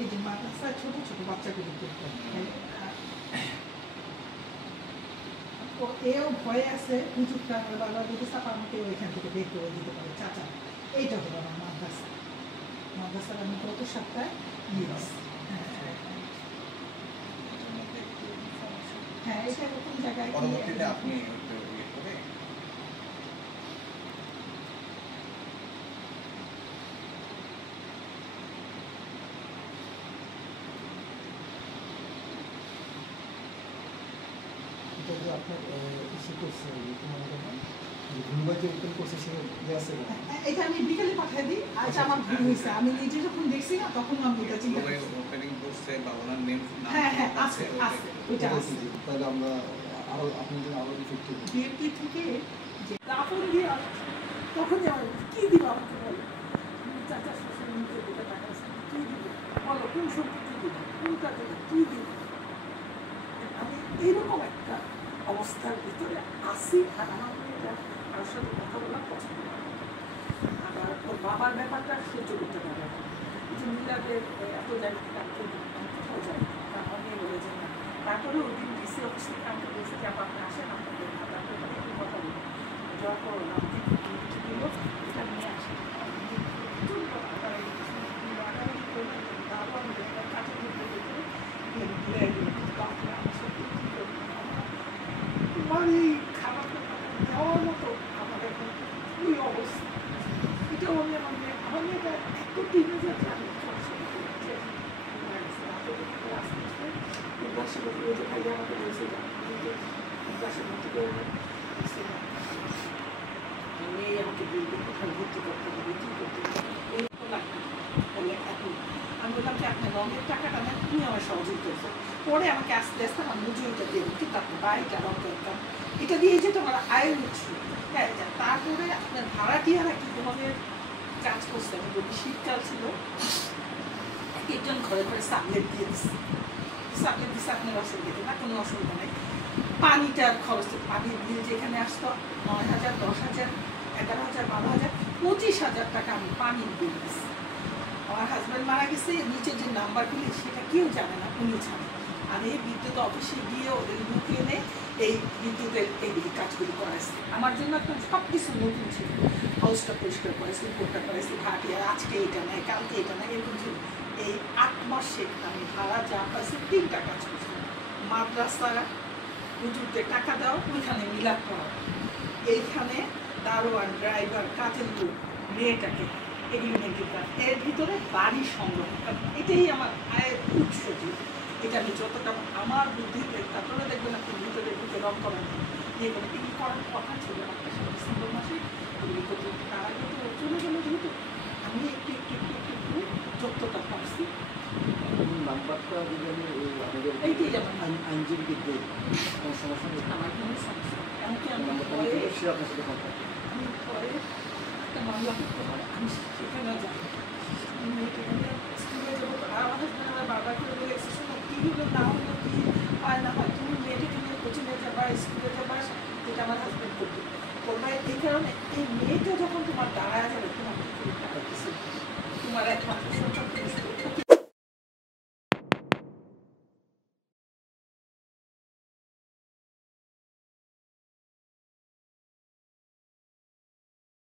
এই যে মাদ্রাসায় ছোট ছোট বাচ্চাগুলিকে তো এও ভয়ে আছে হুজুরটা বাবা যদি চাপা আমাকে ওইখান থেকে বের করে দিতে পারে চাচা। এইটা হলো আমার মাদ্রাসা। মাদ্রাসার আমি গত সপ্তাহে হ্যাঁ এটা এরকম জায়গায় আপনি আপনার ইসে করছে ভুলবাইতে করছে সে আছে এটা আমি বিকেলে পাঠিয়ে দিই। আচ্ছা আমার ভুল হয়েছে, আমি নিজে যখন দেখছি না তখন আমি এটা চিন্তা করছি। হ্যাঁ হ্যাঁ আছে আছে ওইটা আছে। তাহলে আমরা আরো আপনাদের আরো ইফেক্টিভ বিএনপি থেকে যে কাপড় দিয়ে তখনই আমার কি দিব আমাকে বলো চাচা শ্বশুর নিতে দিতে টাকা কি দিব বলো কোন সম্পত্তি দিব কোন টাকা কি দিব। আমি এইরকম একটা অবস্থার ভিতরে আসি আর আমার মেয়েটা কারোর সাথে কথা বলা পছন্দ করে। আবার ওর বাবার ব্যাপারটা সহ্য করতে পারে না। এই যে মিলাদের এত জায়গা থেকে আমি কোথাও যাই আমার মেয়ে বলে যে না। তারপরে ওই দিন ডিসি অফিস থেকে আমাকে বলছে যে আপনি আসেন আপনাদের তারপরে একটু কথা বলুন। যাওয়ার পর আমাকে কিছু দিল এটা নিয়ে আসে তোমার এই খাবারটা দেওয়ার মতো আমাদের খুবই অবস্থা। এটাও আমি আমার মেয়েটা এত দিনে যাচ্ছে আমি ভাইয়া আমাকে বলছে মেয়ে আমাকে বলবে কোথায় ভর্তি করতে হবে কি করতে হবে এরকম লাগবে বলে এখন আমি বললাম যে আপনার রঙের টাকাটা না তুমি আমার সহযোগিতা করছো। পরে আমাকে আস্তে আস্তে আমার মজুরিটা দিয়ে ঠিক আপনার বাড়িটা রঙ করতাম এটা দিয়ে যেটা আমার আয় উঠছিল। হ্যাঁ তারপরে আপনার ভাড়াটিয়ারা কীভাবে কাজ করছে আমি বলি শীতকাল ছিল একজন ঘরে ঘরে সাবলেট দিয়ে দিচ্ছে সাবলেট দিচ্ছে আপনার অসুবিধা না কোনো অসুবিধা নেই। পানিটার খরচ পানির বিল যেখানে আসতো 9,000 10,000 11,000 12,000 25,000 টাকা আমি পানির বিল দিচ্ছি। আমার হাজব্যান্ড মারা গেছে নিচে যে নাম্বারগুলি সেটা কেউ জানে না উনি জানে। আমি এই বিদ্যুৎ অফিসে গিয়ে ওদের মুখে এনে এই বিদ্যুতের এইগুলি কাজগুলি করাইছি। আমার জন্য একদম সব কিছু নতুন ছিল। হাউসটা পরিষ্কার করেছি উপরটা করেছি ভাটিয়া আজকে এটা নেয় কালকে এটা নেয় এরকম ছিল। এই 8 মাসে আমি ভাড়া যা পাইছি 3টা কাজ করছি। মাদ্রাসা হুজুরদের টাকা দেওয়া ওইখানে মিলাদ করা এইখানে দারোয়ান ড্রাইভার কাজের লোক মেয়েটাকে এগুলি মেয়েটা এর ভিতরে বাড়ি সংগ্রহ এটাই আমার আয়ের উৎস। যে এটা আমি যতটা আমার বুদ্ধিতে তারপরে দেখবেন আপনি ভিতরে ঢুকে রং করেন ইয়ে করেন এগুলি করার কথা ছিল আপনার সাথে ডিসেম্বর মাসে এগুলি করতে তার আগে তো চলে গেল যেহেতু আমি একটু একটু একটু একটু একটু যতটা পারছি নাম্বারটা যদি আমি এইটাই যেমন আইনজীবীকে দিই কোনো সমস্যা নেই। আমার কোনো সমস্যা এমনকি আমি সে আপনার সাথে কথা আমি পরে একটা মামলা করতে পারে আমি সেখানে যাই স্কুলে যাবো আর আমার হাজব্যান্ড আমার বাবা করে বলে শোনো কী হলো না হলো কি হয় না হয় তুমি মেয়েটাকে নিয়ে কোচিংয়ে যাবা স্কুলে যাবা যেটা আমার হাজব্যান্ড করবে তোমরা এই কারণে এই মেয়েটা যখন তোমার দাঁড়ায় যাবে তোমার টাকা কিছু তোমার একমাত্র সন্তান